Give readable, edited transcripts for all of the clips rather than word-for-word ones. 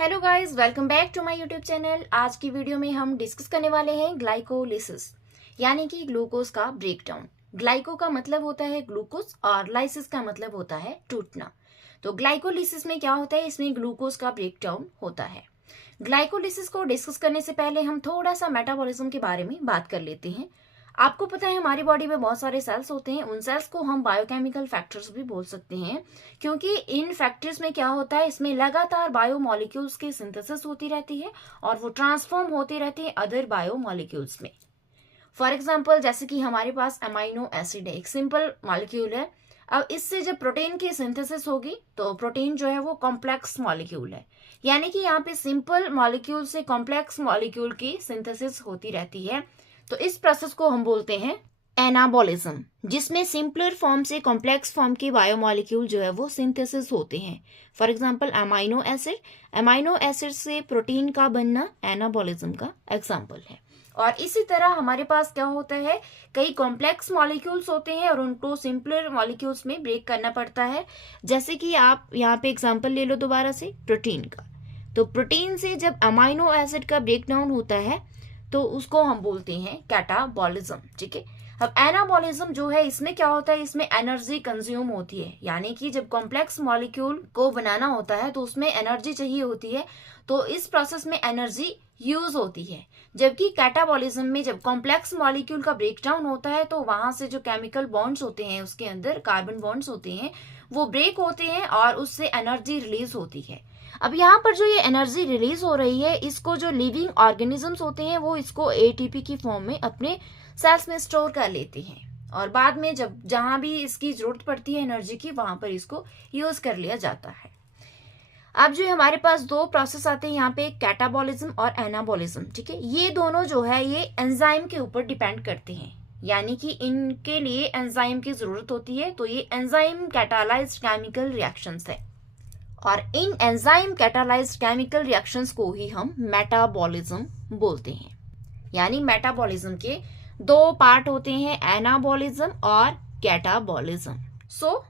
Hello guys, welcome back to my YouTube channel. आज की video में हम डिस्कस करने वाले हैं ग्लाइकोलिसिस यानी कि ग्लूकोज का ब्रेकडाउन। ग्लाइको का मतलब होता है ग्लूकोज और लाइसिस का मतलब होता है टूटना। तो ग्लाइकोलिसिस में क्या होता है, इसमें ग्लूकोज का ब्रेकडाउन होता है। ग्लाइकोलिसिस को डिस्कस करने से पहले हम थोड़ा सा मेटाबॉलिज्म के बारे में बात कर लेते हैं। आपको पता है हमारी बॉडी में बहुत सारे सेल्स होते हैं, उन सेल्स को हम बायोकेमिकल फैक्टर्स भी बोल सकते हैं, क्योंकि इन फैक्टर्स में क्या होता है, इसमें लगातार बायोमोलिक्यूल्स की सिंथेसिस होती रहती है और वो ट्रांसफॉर्म होती रहती है अदर बायोमोलिक्यूल्स में। फॉर एग्जाम्पल, जैसे कि हमारे पास अमाइनो एसिड है, एक सिंपल मॉलिक्यूल है। अब इससे जब प्रोटीन की सिंथेसिस होगी तो प्रोटीन जो है वो कॉम्प्लेक्स मॉलिक्यूल है, यानी कि यहाँ पे सिंपल मॉलिक्यूल से कॉम्प्लेक्स मॉलिक्यूल की सिंथेसिस होती रहती है। तो इस प्रोसेस को हम बोलते हैं एनाबॉलिज्म, जिसमें सिंपलर फॉर्म से कॉम्प्लेक्स फॉर्म के बायोमोलिक्यूल जो है वो सिंथेसिस होते हैं। फॉर एग्जांपल अमाइनो एसिड से प्रोटीन का बनना एनाबॉलिज्म का एग्जांपल है। और इसी तरह हमारे पास क्या होता है, कई कॉम्प्लेक्स मॉलिक्यूल्स होते हैं और उनको सिंपलर मॉलिक्यूल्स में ब्रेक करना पड़ता है। जैसे कि आप यहाँ पे एग्जांपल ले लो दोबारा से प्रोटीन का। तो प्रोटीन से जब अमाइनो एसिड का ब्रेकडाउन होता है तो उसको हम बोलते हैं कैटाबॉलिज्म। ठीक है। अब एनाबॉलिज्म जो है, इसमें क्या होता है, इसमें एनर्जी कंज्यूम होती है, यानी कि जब कॉम्प्लेक्स मॉलिक्यूल को बनाना होता है तो उसमें एनर्जी चाहिए होती है, तो इस प्रोसेस में एनर्जी यूज होती है। जबकि कैटाबॉलिज्म में जब कॉम्प्लेक्स मॉलिक्यूल का ब्रेकडाउन होता है तो वहां से जो केमिकल बॉन्ड्स होते हैं, उसके अंदर कार्बन बॉन्ड्स होते हैं, वो ब्रेक होते हैं और उससे एनर्जी रिलीज होती है। अब यहाँ पर जो ये एनर्जी रिलीज हो रही है, इसको जो लिविंग ऑर्गेनिजम्स होते हैं वो इसको एटीपी की फॉर्म में अपने सेल्स में स्टोर कर लेते हैं और बाद में जब जहां भी इसकी जरूरत पड़ती है एनर्जी की, वहां पर इसको यूज कर लिया जाता है। अब जो हमारे पास दो प्रोसेस आते हैं यहाँ पे, कैटाबॉलिज्म और एनाबॉलिज्म। ठीक है, ये दोनों जो है ये एंजाइम के ऊपर डिपेंड करते हैं, यानी कि इनके लिए एंजाइम की जरूरत होती है। तो ये एंजाइम कैटालाइज्ड केमिकल रिएक्शंस है और इन एंजाइम कैटालाइज्ड केमिकल रिएक्शंस को ही हम मेटाबॉलिज्म बोलते हैं। यानी मेटाबॉलिज्म के दो पार्ट होते हैं, एनाबॉलिज्म और कैटाबॉलिज्म। सो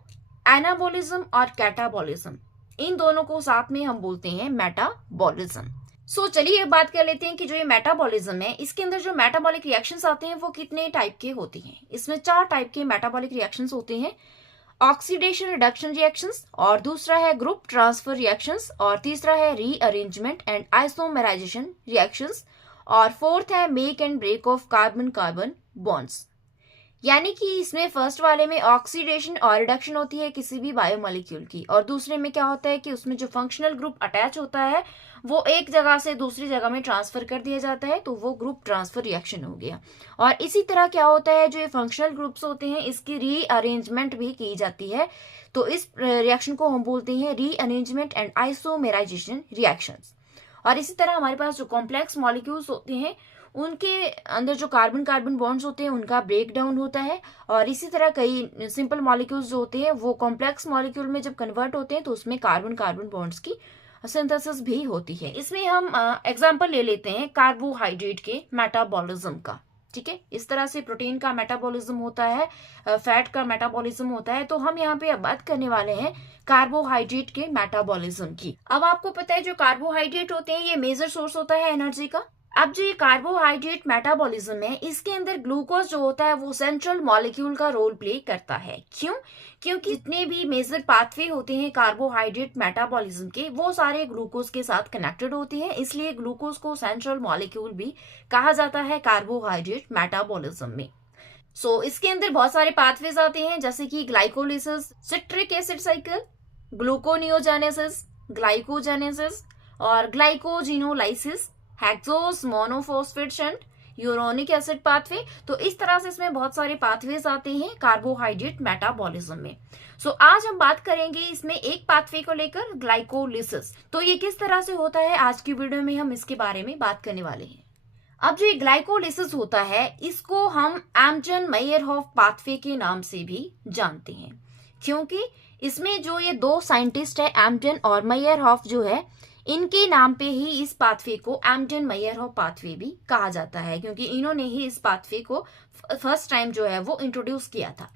एनाबॉलिज्म और कैटाबॉलिज्म, इन दोनों को साथ में हम बोलते हैं मेटाबॉलिज्म। सो चलिए बात कर लेते हैं कि जो ये मेटाबॉलिज्म है, इसके अंदर जो मेटाबॉलिक रिएक्शंस आते हैं वो कितने टाइप के होते हैं। इसमें 4 टाइप के मेटाबॉलिक रिएक्शंस होते हैं, ऑक्सीडेशन रिडक्शन रिएक्शंस, और दूसरा है ग्रुप ट्रांसफर रिएक्शंस, और तीसरा है रीअरेंजमेंट एंड आइसोमेराइजेशन रिएक्शंस, और फोर्थ है make and break of carbon carbon bonds. यानी कि इसमें फर्स्ट वाले में ऑक्सीडेशन और रिडक्शन होती है किसी भी बायोमोलिक्यूल की, और दूसरे में क्या होता है कि उसमें जो फंक्शनल ग्रुप अटैच होता है वो एक जगह से दूसरी जगह में ट्रांसफर कर दिया जाता है, तो वो ग्रुप ट्रांसफर रिएक्शन हो गया। और इसी तरह क्या होता है, जो ये फंक्शनल ग्रुप्स होते हैं इसकी रीअरेंजमेंट भी की जाती है, तो इस रिएक्शन को हम बोलते हैं रीअरेंजमेंट एंड आइसोमेराइजेशन रिएक्शंस। और इसी तरह हमारे पास जो कॉम्प्लेक्स मॉलिक्यूल्स होते हैं उनके अंदर जो कार्बन कार्बन बॉन्ड्स होते हैं उनका ब्रेक डाउन होता है, और इसी तरह कई सिंपल मॉलिक्यूल्स जो होते हैं वो कॉम्प्लेक्स मॉलिक्यूल में जब कन्वर्ट होते हैं तो उसमें कार्बन कार्बन बॉन्ड्स की सिंथेसिस भी होती है। इसमें हम एग्जांपल ले लेते हैं कार्बोहाइड्रेट के मेटाबॉलिज्म का। ठीक है, इस तरह से प्रोटीन का मेटाबॉलिज्म होता है, फैट का मेटाबॉलिज्म होता है। तो हम यहाँ पे अब बात करने वाले हैं कार्बोहाइड्रेट के मेटाबॉलिज्म की। अब आपको पता है जो कार्बोहाइड्रेट होते हैं ये मेजर सोर्स होता है एनर्जी का। अब जो ये कार्बोहाइड्रेट मेटाबॉलिज्म है, इसके अंदर ग्लूकोज जो होता है वो सेंट्रल मॉलिक्यूल का रोल प्ले करता है। क्यों? क्योंकि जितने भी मेजर पाथवे होते हैं कार्बोहाइड्रेट मेटाबॉलिज्म के, वो सारे ग्लूकोज के साथ कनेक्टेड होते हैं, इसलिए ग्लूकोज को सेंट्रल मॉलिक्यूल भी कहा जाता है कार्बोहाइड्रेट मेटाबॉलिज्म में। सो इसके अंदर बहुत सारे पाथवेज आते हैं, जैसे कि glycolysis, citric acid cycle, gluconeogenesis, glycogenesis और glycogenolysis, hexose monophosphate shunt, uronic acid pathway. तो इस तरह से इसमें बहुत सारे पाथवेज आते हैं कार्बोहाइड्रेट मेटाबॉलिज्म में। सो आज हम बात करेंगे इसमें एक पाथवे को लेकर, ग्लाइकोलिसिस। तो ये किस तरह से होता है, आज की वीडियो में हम इसके बारे में बात करने वाले हैं। अब जो ये ग्लाइकोलिसिस होता है इसको हम एम्जन मेयरहॉफ पाथवे के नाम से भी जानते हैं, क्योंकि इसमें जो ये दो साइंटिस्ट है एम्जन और मेयरहॉफ जो है, इनके नाम पे ही इस पाथवे को एम्जन मेयरहॉफ पाथवे भी कहा जाता है, क्योंकि इन्होंने ही इस पाथवे को फर्स्ट टाइम जो है वो इंट्रोड्यूस किया था।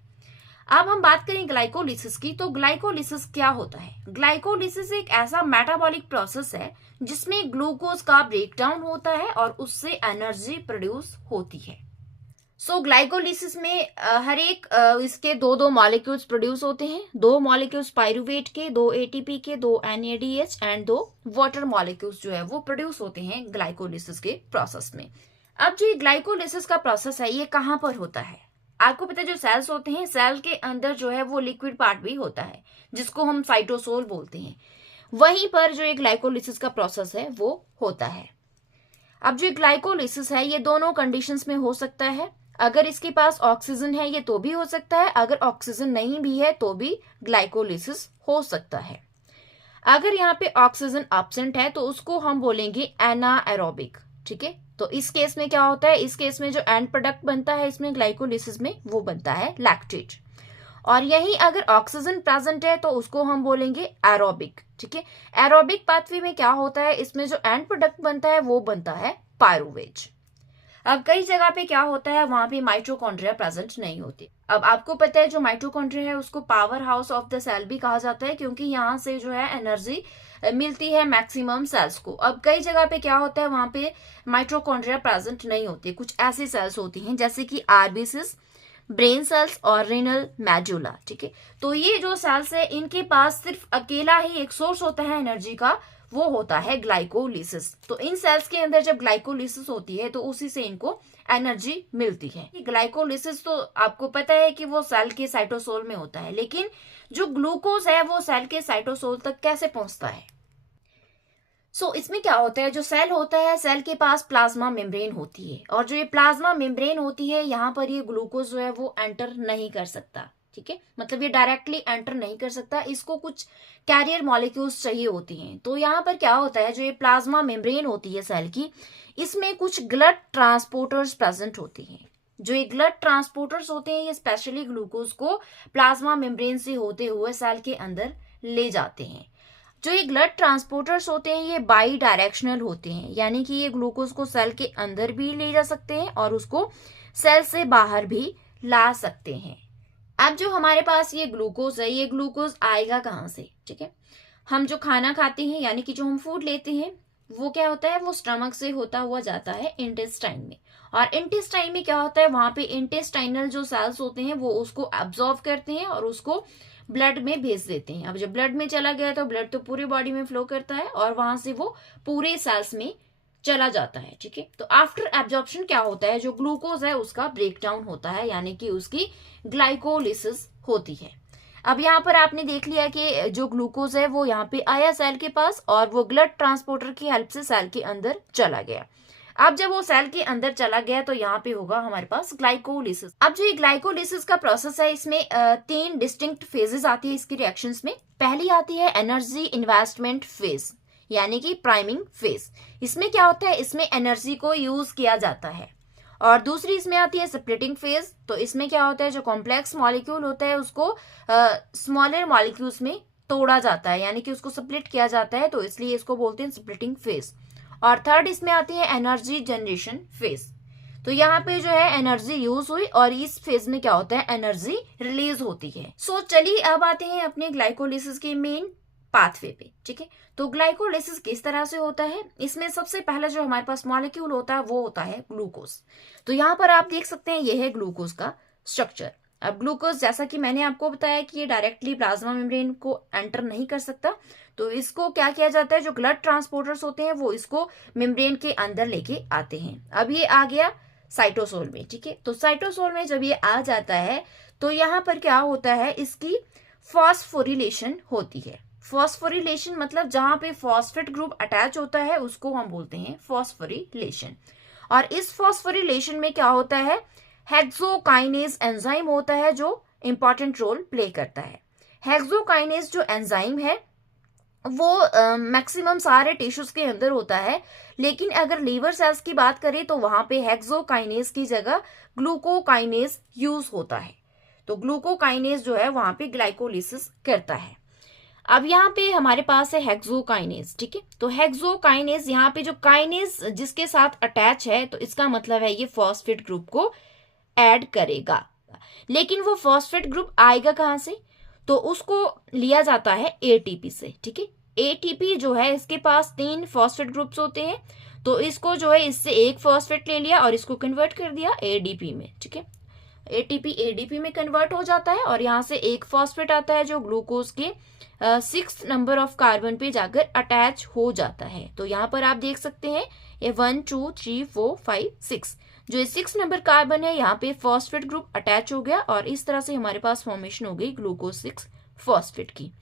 अब हम बात करें ग्लाइकोलिसिस की, तो ग्लाइकोलिसिस क्या होता है? ग्लाइकोलिसिस एक ऐसा मेटाबॉलिक प्रोसेस है जिसमें ग्लूकोज का ब्रेकडाउन होता है और उससे एनर्जी प्रोड्यूस होती है। ग्लाइकोलिसिस में हर एक इसके दो दो मॉलिक्यूल्स प्रोड्यूस होते हैं, दो मॉलिक्यूल्स पाइरुवेट के, दो एटीपी के, दो NADH एंड दो वाटर मॉलिक्यूल्स जो है वो प्रोड्यूस होते हैं ग्लाइकोलिसिस के प्रोसेस में। अब जो ग्लाइकोलिसिस का प्रोसेस है ये कहाँ पर होता है? आपको पता है जो सेल्स होते हैं, सेल के अंदर जो है वो लिक्विड पार्ट भी होता है जिसको हम साइटोसोल बोलते हैं, वहीं पर जो एक ग्लाइकोलिसिस का प्रोसेस है वो होता है। अब जो ग्लाइकोलिसिस है ये दोनों कंडीशंस में हो सकता है। अगर इसके पास ऑक्सीजन है ये तो भी हो सकता है, अगर ऑक्सीजन नहीं भी है तो भी ग्लाइकोलिसिस हो सकता है। अगर यहाँ पे ऑक्सीजन एब्सेंट है तो उसको हम बोलेंगे एनाएरोबिक, ठीक है। तो इस केस में क्या होता है, इस केस में जो एंड प्रोडक्ट बनता है इसमें ग्लाइकोलिसिस में वो बनता है लैक्टेट। और यही अगर ऑक्सीजन प्रेजेंट है तो उसको हम बोलेंगे एरोबिक, ठीक है। एरोबिक पाथवे में क्या होता है, इसमें जो एंड प्रोडक्ट बनता है वो बनता है पायरुवेट। अब कई जगह पे क्या होता है, वहां पे माइटोकॉन्ड्रिया प्रेजेंट नहीं होती। अब आपको पता है जो माइटोकॉन्ड्रिया है उसको power house of the cell भी कहा जाता है, क्योंकि यहाँ से जो है एनर्जी मिलती है मैक्सिमम सेल्स को। अब कई जगह पे क्या होता है, वहां पे माइटोकॉन्ड्रिया प्रेजेंट नहीं होती, कुछ ऐसी सेल्स होती हैं जैसे कि आरबीसीज, ब्रेन सेल्स और रेनल मैजुला, ठीक है। तो ये जो सेल्स है इनके पास सिर्फ अकेला ही एक सोर्स होता है एनर्जी का, वो होता है ग्लाइकोलिसिस। तो इन सेल्स के अंदर जब ग्लाइकोलिसिस होती है तो उसी से इनको एनर्जी मिलती है। ग्लाइकोलिसिस तो आपको पता है कि वो सेल के साइटोसोल में होता है, लेकिन जो ग्लूकोज है वो सेल के साइटोसोल तक कैसे पहुंचता है? इसमें क्या होता है, जो सेल होता है सेल के पास प्लाज्मा मेम्ब्रेन होती है, और जो ये प्लाज्मा मेम्ब्रेन होती है यहाँ पर ये ग्लूकोज जो है वो एंटर नहीं कर सकता, ठीक है। मतलब ये डायरेक्टली एंटर नहीं कर सकता, इसको कुछ कैरियर मॉलिक्यूल्स चाहिए होती हैं। तो यहाँ पर क्या होता है, जो ये प्लाज्मा मेम्ब्रेन होती है सेल की, इसमें कुछ ब्लड ट्रांसपोर्टर्स प्रेजेंट होते हैं। जो ये ब्लड ट्रांसपोर्टर्स होते हैं ये स्पेशली ग्लूकोज को प्लाज्मा मेम्ब्रेन से होते हुए सेल के अंदर ले जाते हैं। जो ये ब्लड ट्रांसपोर्टर्स होते हैं ये बाई डायरेक्शनल होते हैं, यानी कि ये ग्लूकोज को सेल के अंदर भी ले जा सकते हैं और उसको सेल से बाहर भी ला सकते हैं। अब जो हमारे पास ये ग्लूकोज है, ये ग्लूकोज आएगा कहाँ से, ठीक है। हम जो खाना खाते हैं यानी कि जो हम फूड लेते हैं वो क्या होता है, वो स्टमक से होता हुआ जाता है इंटेस्टाइन में, और इंटेस्टाइन में क्या होता है, वहां पे इंटेस्टाइनल जो सेल्स होते हैं वो उसको एब्जॉर्व करते हैं और उसको ब्लड में भेज देते हैं। अब जब ब्लड में चला गया तो ब्लड तो पूरी बॉडी में फ्लो करता है और वहां से वो पूरे सेल्स में चला जाता है, ठीक है। तो आफ्टर एब्जॉर्प्शन क्या होता है, जो ग्लूकोज है उसका ब्रेकडाउन होता है, यानी कि उसकी ग्लाइकोलिसिस होती है। अब यहाँ पर आपने देख लिया कि जो ग्लूकोज है वो यहाँ पे आया सेल के पास और वो ब्लड ट्रांसपोर्टर की हेल्प से सेल के अंदर चला गया। अब जब वो सेल के अंदर चला गया तो यहाँ पे होगा हमारे पास ग्लाइकोलिसिस। अब जो ये ग्लाइकोलिसिस का प्रोसेस है इसमें 3 डिस्टिंक्ट फेजेस आती है इसकी रिएक्शंस में। पहली आती है एनर्जी इन्वेस्टमेंट फेज, यानी कि प्राइमिंग फेज। इसमें क्या होता है, इसमें एनर्जी को यूज किया जाता है। और दूसरी इसमें आती है स्प्लिटिंग फेज। तो इसमें क्या होता है, जो कॉम्प्लेक्स मॉलिक्यूल होता है उसको स्मॉलर मॉलिक्यूल्स में तोड़ा जाता है, यानी कि उसको स्प्लिट किया जाता है, तो इसलिए इसको बोलते हैं स्प्लिटिंग फेज। और थर्ड इसमें आती है एनर्जी जनरेशन फेज। तो यहाँ पे जो है एनर्जी यूज हुई और इस फेज में क्या होता है, एनर्जी रिलीज होती है। चलिए अब आते हैं अपने ग्लाइकोलिसिस के मेन पाथवे पे, ठीक है। तो ग्लाइकोलिसिस किस तरह से होता है, इसमें सबसे पहला जो हमारे पास मॉलिक्यूल होता है वो होता है ग्लूकोज। तो यहाँ पर आप देख सकते हैं ये है ग्लूकोज का स्ट्रक्चर। अब ग्लूकोज जैसा कि मैंने आपको बताया कि ये डायरेक्टली प्लाज्मा मेम्ब्रेन को एंटर नहीं कर सकता, तो इसको क्या किया जाता है, जो ब्लड ट्रांसपोर्टर्स होते हैं वो इसको मेम्ब्रेन के अंदर लेके आते हैं। अब ये आ गया साइटोसोल में, ठीक है। तो साइटोसोल में जब ये आ जाता है तो यहाँ पर क्या होता है, इसकी फॉस्फोरिलेशन होती है। फॉस्फोरिलेशन मतलब जहां पे फॉस्फेट ग्रुप अटैच होता है उसको हम बोलते हैं फॉस्फोरिलेशन। और इस फॉस्फोरिलेशन में क्या होता है, हेक्सोकाइनेज एंजाइम होता है जो इंपॉर्टेंट रोल प्ले करता है। हेक्सोकाइनेज जो एंजाइम है वो मैक्सिमम सारे टिश्यूज के अंदर होता है, लेकिन अगर लीवर सेल्स की बात करें तो वहां पे हेक्सोकाइनेज की जगह ग्लूकोकाइनेज यूज होता है। तो ग्लूकोकाइनेज जो है वहां पे ग्लाइकोलिसिस करता है। अब यहाँ पे हमारे पास है हेक्सोकाइनेज, ठीक है। तो हेक्सोकाइनेज यहाँ पे जो काइनेज जिसके साथ अटैच है तो इसका मतलब है ये फॉस्फेट ग्रुप को ऐड करेगा। लेकिन वो फॉस्फेट ग्रुप आएगा कहाँ से, तो उसको लिया जाता है एटीपी से। ठीक है, एटीपी जो है इसके पास 3 फॉस्फेट ग्रुप्स होते हैं, तो इसको जो है इससे एक फॉस्फेट ले लिया और इसको कन्वर्ट कर दिया एडीपी में। ठीक है, एटीपी एडीपी में कन्वर्ट हो जाता है और यहाँ से एक फॉस्फेट आता है जो ग्लूकोज के 6th नंबर ऑफ कार्बन पे जाकर अटैच हो जाता है। तो यहाँ पर आप देख सकते हैं ये 1 2 3 4 5 6 जो ये 6 नंबर कार्बन है, यहाँ पे फॉस्फेट ग्रुप अटैच हो गया और इस तरह से हमारे पास फॉर्मेशन हो गई ग्लूकोज 6 फॉस्फेट की।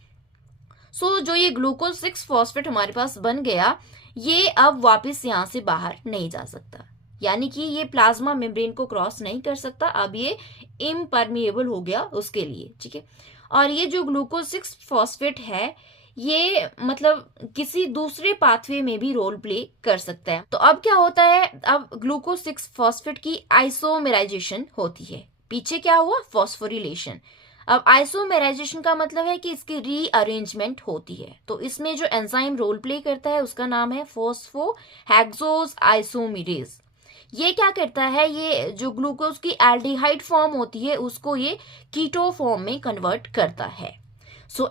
जो ये ग्लूकोज 6 फॉस्फेट हमारे पास बन गया, ये अब वापस यहाँ से बाहर नहीं जा सकता, यानी कि ये प्लाज्मा मेम्ब्रेन को क्रॉस नहीं कर सकता, अब ये इम्परमिएबल हो गया उसके लिए। ठीक है, और ये जो ग्लूकोज 6 फॉस्फेट है ये मतलब किसी दूसरे पाथवे में भी रोल प्ले कर सकता है। तो अब क्या होता है, अब ग्लूकोज 6 फॉस्फेट की आइसोमेराइजेशन होती है। पीछे क्या हुआ, फॉस्फोरिलेशन। अब आइसोमेराइजेशन का मतलब है कि इसकी रीअरेंजमेंट होती है। तो इसमें जो एंजाइम रोल प्ले करता है उसका नाम है फॉस्फोहेक्सोज आइसोमेरेज। ये क्या करता है, ये जो ग्लूकोज की एल्डिहाइड फॉर्म होती है उसको ये कीटो फॉर्म में कन्वर्ट करता है।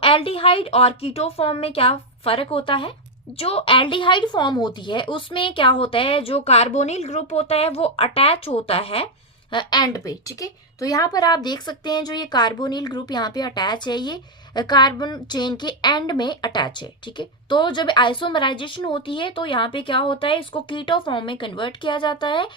एल्डिहाइड और कीटो फॉर्म में क्या फर्क होता है, जो एल्डिहाइड फॉर्म होती है उसमें क्या होता है, जो कार्बोनिल ग्रुप होता है वो अटैच होता है एंड पे। ठीक है, तो यहाँ पर आप देख सकते हैं जो ये कार्बोनिल ग्रुप यहाँ पे अटैच है, ये कार्बन चेन के एंड में अटैच है। ठीक है, तो जब आइसोमराइजेशन होती है तो यहाँ पे क्या होता है, इसको कीटो फॉर्म में कन्वर्ट किया जाता है।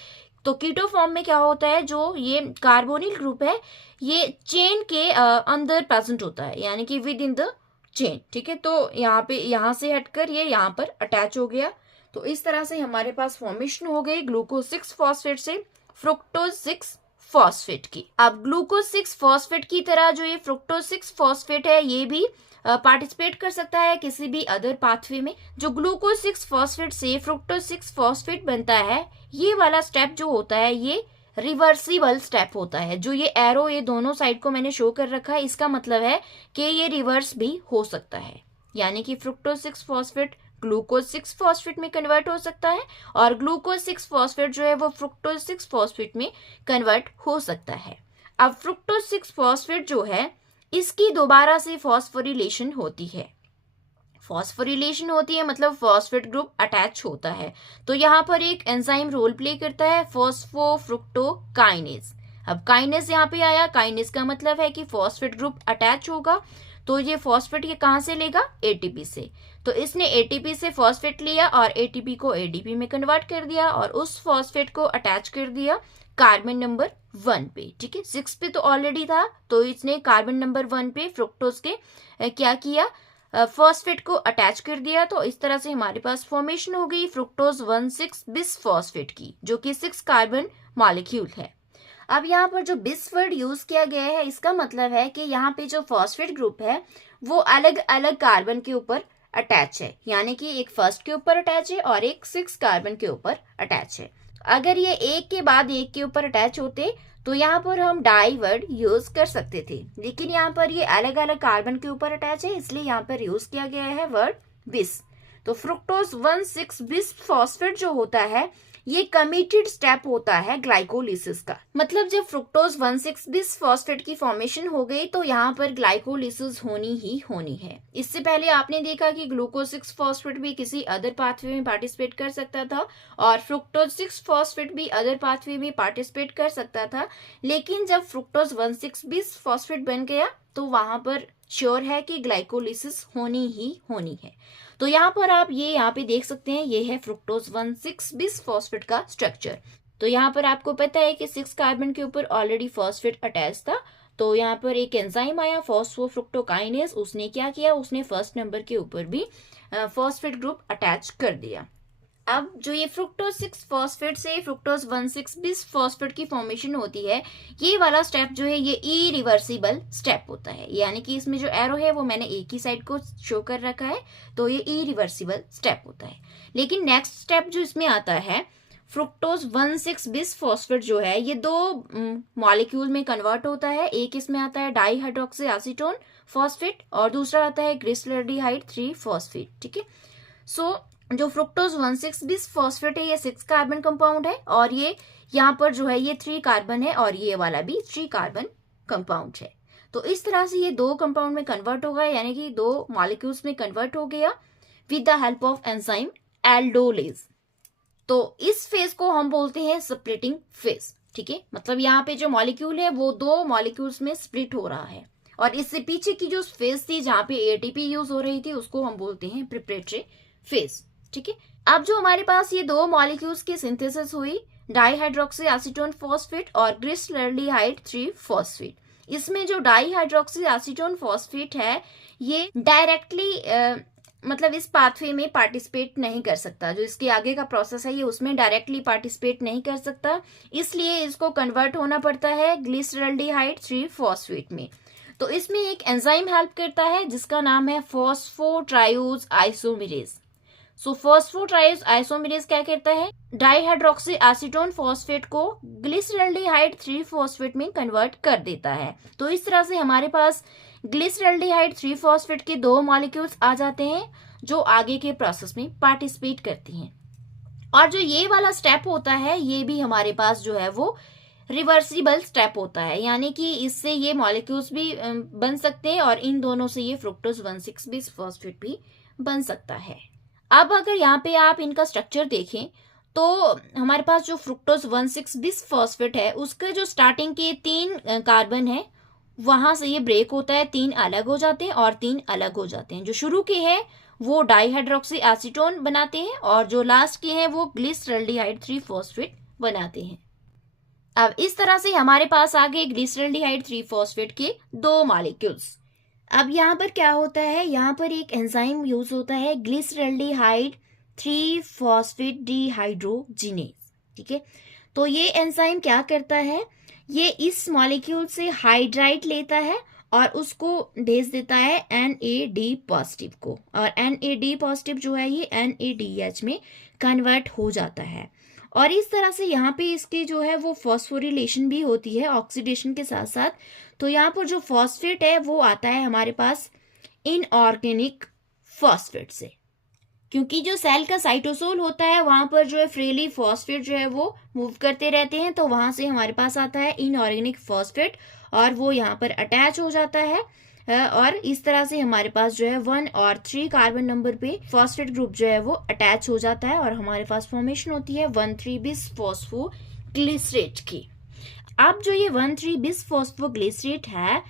तो कीटो फॉर्म में क्या होता है, जो ये कार्बोनिल ग्रुप है ये चेन के अंदर प्रेजेंट होता है, यानी कि विद इन द चेन। ठीक है, तो यहाँ से हटकर ये यहाँ पर अटैच हो गया। तो इस तरह से हमारे पास फॉर्मेशन हो गई ग्लूकोज 6 फॉस्फेट से फ्रुक्टोज 6 फॉस्फेट की। अब ग्लूकोज 6 फॉस्फेट की तरह जो ये फ्रुक्टोज 6 फॉस्फेट है ये भी पार्टिसिपेट कर सकता है किसी भी अदर पाथवे में। जो ग्लूकोज 6 फॉस्फेट से फ्रुक्टोज 6 फॉस्फेट बनता है, ये वाला स्टेप जो होता है ये रिवर्सिबल स्टेप होता है। जो ये एरो ये दोनों साइड को मैंने शो कर रखा है, इसका मतलब है कि ये रिवर्स भी हो सकता है, यानी कि फ्रुक्टोज 6 फॉस्फेट ग्लूकोज 6 फॉस्फेट में कन्वर्ट हो सकता है और ग्लूकोज 6 फॉस्फेट जो है वो फ्रुक्टोज 6 फॉस्फेट में कन्वर्ट हो सकता है। अब फ्रुक्टोज 6 फॉस्फेट जो है इसकी दोबारा से फॉस्फोरिलेशन होती है। फॉस्फोरिलेशन होती है मतलब फॉस्फेट ग्रुप अटैच होता है। तो यहाँ पर एक एंजाइम रोल प्ले करता है फॉस्फोफ्रुक्टोकाइनेज। अब काइनेज यहाँ पे आया, काइनेज का मतलब है कि फॉस्फेट ग्रुप अटैच होगा। तो ये फॉस्फेट ये कहाँ से लेगा, एटीपी से। तो इसने एटीपी से फॉस्फेट लिया और एटीपी को एडीपी में कन्वर्ट कर दिया और उस फॉस्फेट को अटैच कर दिया कार्बन नंबर 1 पे। ठीक है, 6 पे तो ऑलरेडी था, तो इसने कार्बन नंबर 1 पे फ्रुक्टोज के क्या किया, फॉस्फेट को अटैच कर दिया। तो इस तरह से हमारे पास फॉर्मेशन हो गई फ्रुक्टोज 1,6 बिस फॉस्फेट की, जो कि 6 कार्बन मॉलिक्यूल है। अब यहाँ पर जो बिस वर्ड यूज किया गया है इसका मतलब है कि यहाँ पे जो फॉस्फेट ग्रुप है वो अलग अलग कार्बन के ऊपर अटैच है, यानी कि एक फर्स्ट के ऊपर अटैच है और एक 6 कार्बन के ऊपर अटैच है। अगर ये एक के बाद एक के ऊपर अटैच होते तो यहाँ पर हम डाई वर्ड यूज कर सकते थे, लेकिन यहाँ पर ये अलग अलग कार्बन के ऊपर अटैच है, इसलिए यहाँ पर यूज किया गया है वर्ड बिस। तो फ्रुक्टोज 1,6 बिस फॉस्फेट जो होता है ये कमिटेड स्टेप होता है ग्लाइकोलिसिस का। मतलब जब फ्रुक्टोज 1,6 बिस फॉस्फेट की फॉर्मेशन हो गई तो यहाँ पर ग्लाइकोलिसिस होनी ही होनी है। इससे पहले आपने देखा कि ग्लूकोज 6 फॉस्फेट भी किसी अदर पाथवे में पार्टिसिपेट कर सकता था और फ्रुक्टोज 6 फॉस्फेट भी अदर पाथवे में पार्टिसिपेट कर सकता था, लेकिन जब फ्रुक्टोज 1,6 बिस फॉस्फेट बन गया तो वहां पर श्योर है कि ग्लाइकोलिसिस होनी ही होनी है। तो यहाँ पर आप ये यहाँ पे देख सकते हैं, ये है फ्रुक्टोज 1,6 बिस फॉस्फेट का स्ट्रक्चर। तो यहाँ पर आपको पता है कि 6 कार्बन के ऊपर ऑलरेडी फॉस्फेट अटैच था, तो यहाँ पर एक एंजाइम आया फॉस्फोफ्रुक्टोकाइनेज, उसने क्या किया, उसने फर्स्ट नंबर के ऊपर भी फॉस्फेट ग्रुप अटैच कर दिया। अब जो ये फ्रुक्टोज 6 फॉस्फेट से फ्रुक्टोज 1,6 बिस फॉस्फेट की फॉर्मेशन होती है, ये वाला स्टेप जो है ये इरिवर्सिबल स्टेप होता है, यानी कि इसमें जो एरो है वो मैंने एक ही साइड को शो कर रखा है, तो ये इरिवर्सिबल स्टेप होता है। लेकिन नेक्स्ट स्टेप जो इसमें आता है फ्रुक्टोज 1,6 बिस फॉस्फेट जो है ये 2 मॉलिक्यूल में कन्वर्ट होता है। एक इसमें आता है डाई हाइड्रोक्सी एसीटोन फॉस्फेट और दूसरा आता है ग्लिसरॉल्डिहाइड 3 फॉस्फेट। ठीक है, जो फ्रुक्टोज 1,6 बिस फॉस्फेट है ये 6 कार्बन कंपाउंड है और ये यहाँ पर जो है ये 3 कार्बन है और ये वाला भी 3 कार्बन कंपाउंड है। तो इस तरह से ये 2 कंपाउंड में कन्वर्ट होगा, यानी कि 2 मॉलिक्यूल्स में कन्वर्ट हो गया with the help of enzyme aldolase. तो इस फेज को हम बोलते हैं स्प्लिटिंग फेज। ठीक है, मतलब यहाँ पे जो मॉलिक्यूल है वो 2 मॉलिक्यूल्स में स्प्लिट हो रहा है, और इससे पीछे की जो फेज थी जहाँ पे एटीपी यूज हो रही थी उसको हम बोलते हैं प्रिपरेटरी फेज। ठीक है, अब जो हमारे पास ये 2 मॉलिक्यूल्स की सिंथेसिस हुई, डाईहाइड्रोक्सी एसीटोन फॉस्फेट और ग्लिसरल्डिहाइड 3 फॉस्फेट। इसमें जो डाईहाइड्रोक्सी एसीटोन फॉस्फेट है ये डायरेक्टली मतलब इस पाथवे में पार्टिसिपेट नहीं कर सकता, जो इसके आगे का प्रोसेस है ये उसमें डायरेक्टली पार्टिसिपेट नहीं कर सकता, इसलिए इसको कन्वर्ट होना पड़ता है ग्लिसरल्डिहाइड 3 फॉस्फेट में। तो इसमें एक एंजाइम हेल्प करता है जिसका नाम है फॉस्फोट्राइओज आइसोमेरेज। सो फॉस्फोट्राइओज आइसोमेरेज क्या करता है, डाईहाइड्रोक्सी एसीटोन फॉस्फेट को ग्लिसरल्डिहाइड 3 फॉस्फेट में कन्वर्ट कर देता है। तो इस तरह से हमारे पास ग्लिसरल्डिहाइड 3 फॉस्फेट के 2 मॉलिक्यूल्स आ जाते हैं जो आगे के प्रोसेस में पार्टिसिपेट करती हैं। और जो ये वाला स्टेप होता है ये भी हमारे पास जो है वो रिवर्सिबल स्टेप होता है, यानी कि इससे ये मॉलिक्यूल्स भी बन सकते हैं और इन दोनों से ये फ्रुक्टोज 1,6 बिस फॉस्फेट भी बन सकता है। अब अगर यहाँ पे आप इनका स्ट्रक्चर देखें तो हमारे पास जो फ्रुक्टोज 1,6 बिस फॉस्फेट है उसके जो स्टार्टिंग के 3 कार्बन है वहां से ये ब्रेक होता है, 3 अलग हो जाते हैं और 3 अलग हो जाते हैं। जो शुरू के हैं वो डाईहाइड्रोक्सी एसीटोन बनाते हैं और जो लास्ट के हैं वो ग्लिसरल्डिहाइड 3 फॉस्फेट बनाते हैं। अब इस तरह से हमारे पास आ गए ग्लिसरल्डिहाइड 3 फॉस्फेट के 2 मॉलिक्यूल्स। अब यहाँ पर क्या होता है, यहाँ पर एक एंजाइम यूज होता है ग्लिसरल्डिहाइड 3 फॉस्फेट डिहाइड्रोजिनेज। ठीक है, तो ये एंजाइम क्या करता है, ये इस मॉलिक्यूल से हाइड्राइड लेता है और उसको भेज देता है NAD पॉजिटिव को, और NAD पॉजिटिव जो है ये NADH में कन्वर्ट हो जाता है। और इस तरह से यहाँ पे इसकी जो है वो फॉस्फोरिलेशन भी होती है ऑक्सीडेशन के साथ साथ। तो यहाँ पर जो फॉस्फेट है वो आता है हमारे पास इनऑर्गेनिक फॉस्फेट से, क्योंकि जो सेल का साइटोसोल होता है वहां पर जो है फ्रीली फॉस्फेट जो है वो मूव करते रहते हैं, तो वहां से हमारे पास आता है इनऑर्गेनिक फॉस्फेट और वो यहाँ पर अटैच हो जाता है। और इस तरह से हमारे पास जो है 1 और 3 कार्बन नंबर पे फॉस्फेट ग्रुप जो है वो अटैच हो जाता है और हमारे पास फॉर्मेशन होती है 1,3 बिस फॉस्फोग्लिसरेट की। अब जो ये 1,3 बिस फॉस्फोग्लिसरेट है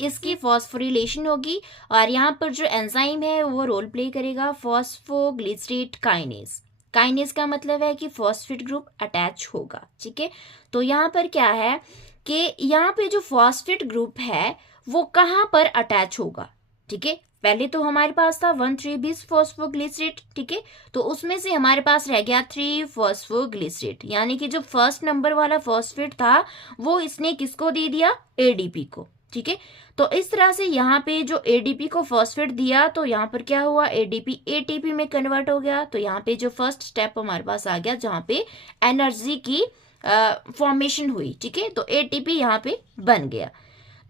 इसकी फॉस्फोरिलेशन होगी और यहाँ पर जो एंजाइम है वो रोल प्ले करेगा फॉस्फोग्लिसरेट काइनेज। काइनेज का मतलब है कि फॉस्फेट ग्रुप अटैच होगा। ठीक है, तो यहाँ पर क्या है कि यहाँ पे जो फॉस्फेट ग्रुप है वो कहाँ पर अटैच होगा। ठीक है, पहले तो हमारे पास था 1,3 बिस फॉस्फोग्लिसरेट। ठीक है, तो उसमें से हमारे पास रह गया 3 फॉस्फोग्लिसरेट, यानी कि जो फर्स्ट नंबर वाला फॉस्फेट था वो इसने किसको दे दिया, ADP को। ठीक है, तो इस तरह से यहाँ पे जो ADP को फॉस्फेट दिया तो यहाँ पर क्या हुआ, ADP ATP में कन्वर्ट हो गया। तो यहाँ पे जो फर्स्ट स्टेप हमारे पास आ गया जहाँ पे एनर्जी की फॉर्मेशन हुई। ठीक है, तो ATP यहाँ पे बन गया।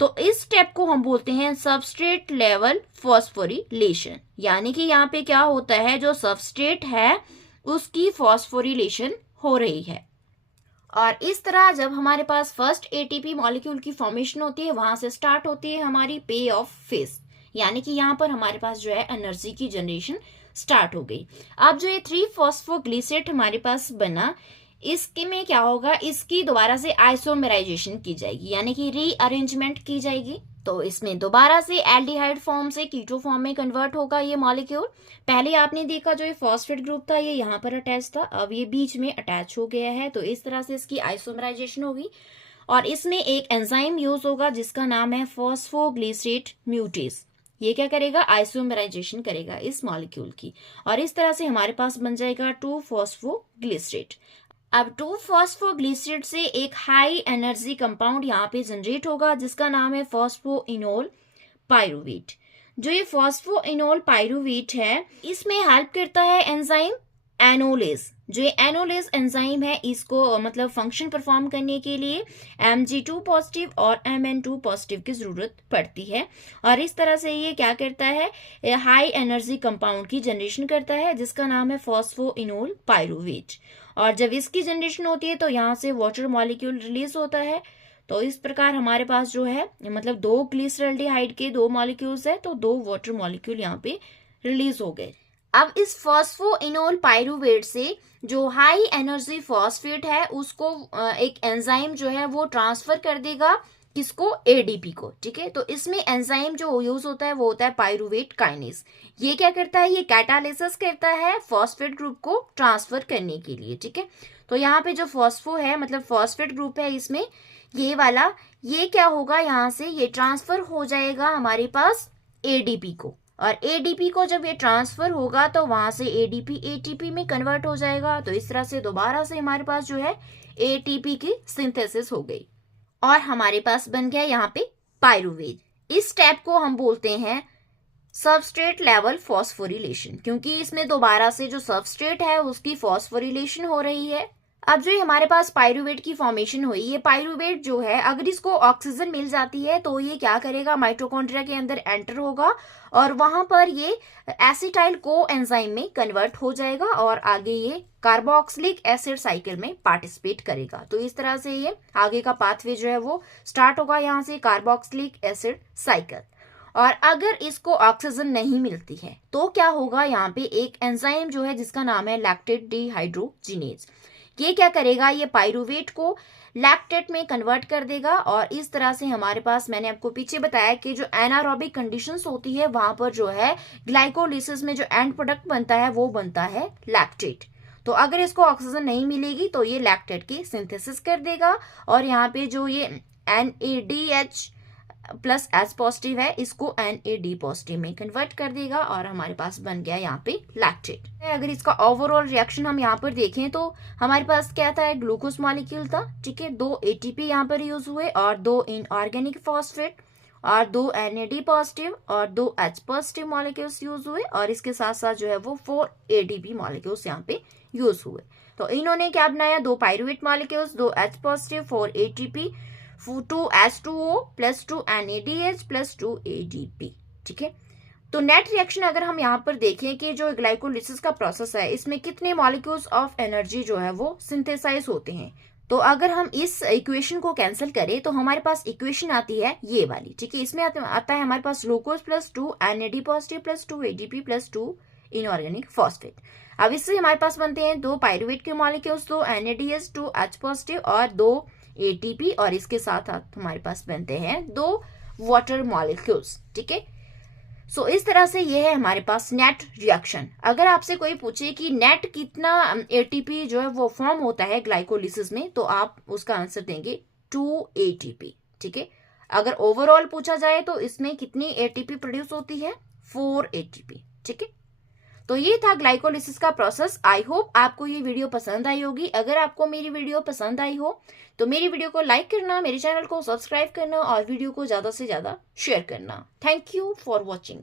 तो इस स्टेप को हम बोलते हैं सबस्ट्रेट लेवल फॉस्फोरिलेशन, यानी कि यहाँ पे क्या होता है, जो सबस्ट्रेट है उसकी फॉस्फोरिलेशन हो रही है। और इस तरह जब हमारे पास फर्स्ट ATP मॉलिक्यूल की फॉर्मेशन होती है वहां से स्टार्ट होती है हमारी पे ऑफ फेज, यानी कि यहाँ पर हमारे पास जो है एनर्जी की जनरेशन स्टार्ट हो गई। अब जो ये 3 फॉस्फोग्लिसरेट हमारे पास बना, इसके में क्या होगा, इसकी दोबारा से आइसोमेराइजेशन की जाएगी, यानी कि रीअरेंजमेंट की जाएगी। तो इसमें दोबारा से एल्डिहाइड फॉर्म से कीटो फॉर्म में कन्वर्ट होगा ये मॉलिक्यूल। पहले आपने देखा जो ये फॉस्फेट ग्रुप था ये यहाँ पर अटैच था, अब ये बीच में अटैच हो गया है। तो इस तरह से इसकी आइसोमराइजेशन होगी और इसमें एक एंजाइम यूज होगा जिसका नाम है फॉस्फोग्लिसरेट म्यूटेज। ये क्या करेगा, आइसोमराइजेशन करेगा इस मॉलिक्यूल की, और इस तरह से हमारे पास बन जाएगा 2 फॉस्फोग्लिसरेट। अब 2 फॉस्फोग्लिसरेट से एक हाई एनर्जी कंपाउंड यहाँ पे जनरेट होगा जिसका नाम है फॉस्फोइनोल पाइरुवेट। जो ये फॉस्फोइनोल पाइरुवेट है इसमें हेल्प करता है एंजाइम एनोलेज। जो ये एनोलेज एंजाइम है इसको मतलब फंक्शन परफॉर्म करने के लिए Mg2 पॉजिटिव और Mn2 पॉजिटिव की जरूरत पड़ती है, और इस तरह से ये क्या करता है, हाई एनर्जी कंपाउंड की जनरेशन करता है जिसका नाम है फॉस्फोइनोल पाइरुवेट। और जब इसकी जनरेशन होती है तो यहाँ से वाटर मॉलिक्यूल रिलीज होता है। तो इस प्रकार हमारे पास जो है मतलब 2 ग्लिसरॉल्डिहाइड के 2 मॉलिक्यूल्स है, तो 2 वाटर मॉलिक्यूल यहाँ पे रिलीज हो गए। अब इस फॉस्फोइनोल पाइरूवेट से जो हाई एनर्जी फॉस्फेट है उसको एक एंजाइम जो है वो ट्रांसफर कर देगा किसको, एडीपी को। ठीक है, तो इसमें एंजाइम जो यूज होता है वो होता है पाइरूवेट काइनेज। ये क्या करता है, ये कैटालिसिस करता है फॉस्फेट ग्रुप को ट्रांसफर करने के लिए। ठीक है, तो यहाँ पे जो फॉस्फो है मतलब फॉस्फेट ग्रुप है इसमें ये वाला, ये क्या होगा यहाँ से ये ट्रांसफर हो जाएगा हमारे पास एडीपी को, और एडीपी को जब ये ट्रांसफर होगा तो वहां से एडीपी एटीपी में कन्वर्ट हो जाएगा। तो इस तरह से दोबारा से हमारे पास जो है एटीपी की सिंथेसिस हो गई और हमारे पास बन गया यहाँ पे पाइरूवेट। इस स्टेप को हम बोलते हैं सबस्ट्रेट लेवल फॉस्फोरिलेशन, क्योंकि इसमें दोबारा से जो सबस्ट्रेट है उसकी फॉस्फोरिलेशन हो रही है। अब जो हमारे पास पाइरूवेट की फॉर्मेशन हुई, ये पाइरूवेट जो है अगर इसको ऑक्सीजन मिल जाती है तो ये क्या करेगा, माइटोकॉन्ड्रिया के अंदर एंटर होगा और वहां पर ये एसिटाइल को एंजाइम में कन्वर्ट हो जाएगा और आगे ये कार्बोक्सिलिक एसिड साइकिल में पार्टिसिपेट करेगा। तो इस तरह से ये आगे का पाथवे जो है वो स्टार्ट होगा यहाँ से कार्बोक्सिलिक एसिड साइकिल। और अगर इसको ऑक्सीजन नहीं मिलती है तो क्या होगा, यहाँ पे एक एंजाइम जो है जिसका नाम है लैक्टेट डिहाइड्रोजिनेज, ये क्या करेगा, ये पाइरूवेट को लैक्टेट में कन्वर्ट कर देगा और इस तरह से हमारे पास, मैंने आपको पीछे बताया कि जो एनारोबिक कंडीशंस होती है वहां पर जो है ग्लाइकोलिसिस में जो एंड प्रोडक्ट बनता है वो बनता है लैक्टेट। तो अगर इसको ऑक्सीजन नहीं मिलेगी तो ये लैक्टेट की सिंथेसिस कर देगा और यहाँ पे जो ये NADH प्लस H पॉजिटिव है इसको NAD पॉजिटिव में कन्वर्ट कर देगा और हमारे पास बन गया यहाँ पे लैक्टेट। अगर इसका ओवरऑल रिएक्शन हम यहाँ पर देखें तो हमारे पास क्या था, ग्लूकोज मॉलिक्यूल था। ठीक है, 2 ATP यहाँ पर यूज हुए और 2 इनऑर्गेनिक फॉस्फेट और 2 NAD पॉजिटिव और 2 H पॉजिटिव मॉलिक्यूल्स यूज हुए और इसके साथ साथ जो है वो 4 ATP मॉलिक्यूल्स यहाँ पे यूज हुए। तो इन्होंने क्या बनाया, 2 pyruvate molecules, 2 H positive, 4 ATP, 2 H2O plus 2 NADH plus 2 ADP। ठीक है, तो नेट रिएक्शन अगर हम यहाँ पर देखें कि जो ग्लाइकोलिसिस का प्रोसेस है इसमें कितने मॉलिक्यूल्स ऑफ एनर्जी जो है वो सिंथेसाइज होते हैं। तो अगर हम इस इक्वेशन को कैंसिल करें तो हमारे पास इक्वेशन आती है ये वाली। ठीक है, इसमें आता है हमारे पास glucose plus 2 NAD positive plus 2 ADP plus 2 inorganic phosphate. अब इससे हमारे पास बनते हैं 2 पाइरूवेट के मॉलिक्यूल्स, 2 NADH, 2 H पॉजिटिव और 2 ATP और इसके साथ हमारे पास बनते हैं 2 वाटर मॉलिक्यूल्स। ठीक है, सो इस तरह से ये है हमारे पास नेट रिएक्शन। अगर आपसे कोई पूछे कि नेट कितना ATP जो है वो फॉर्म होता है ग्लाइकोलिसिस में तो आप उसका आंसर देंगे 2 ATP। ठीक है, अगर ओवरऑल पूछा जाए तो इसमें कितनी ATP प्रोड्यूस होती है, 4 ATP। ठीक है, तो ये था ग्लाइकोलिसिस का प्रोसेस। आई होप आपको ये वीडियो पसंद आई होगी। अगर आपको मेरी वीडियो पसंद आई हो तो मेरी वीडियो को लाइक करना, मेरे चैनल को सब्सक्राइब करना और वीडियो को ज्यादा से ज्यादा शेयर करना। Thank you for watching.